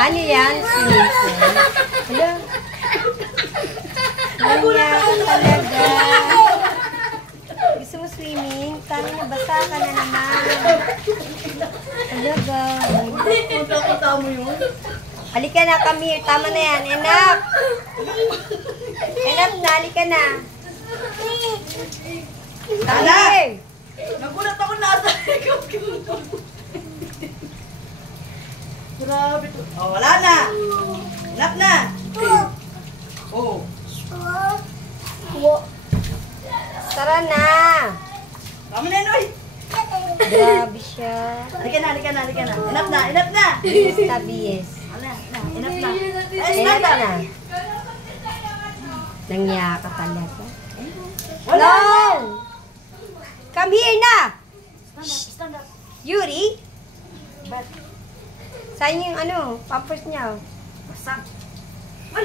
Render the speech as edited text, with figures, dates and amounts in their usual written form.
Ano yan? Swimming pool? Hello? Nanya ka talaga. Gusto mo swimming? Tama na, basa ka na naman. Talaga. Punta mo yun. Halika na, come here. Tama na yan. Enough! Enough na, halika na. Come here! Nagulat ako nasa ikaw. Grabe to. Oh, wala na. Enough na. Oh. Tara na! Kami na, Noy. Grabe siya. Halika na. Enough na. Tabi, yes. Enough na. Enough na. Nangya ka talaga. Wala na. No! Come here na! Stand up. Yuri? Ba't? Saan yung pampers niya? Basta.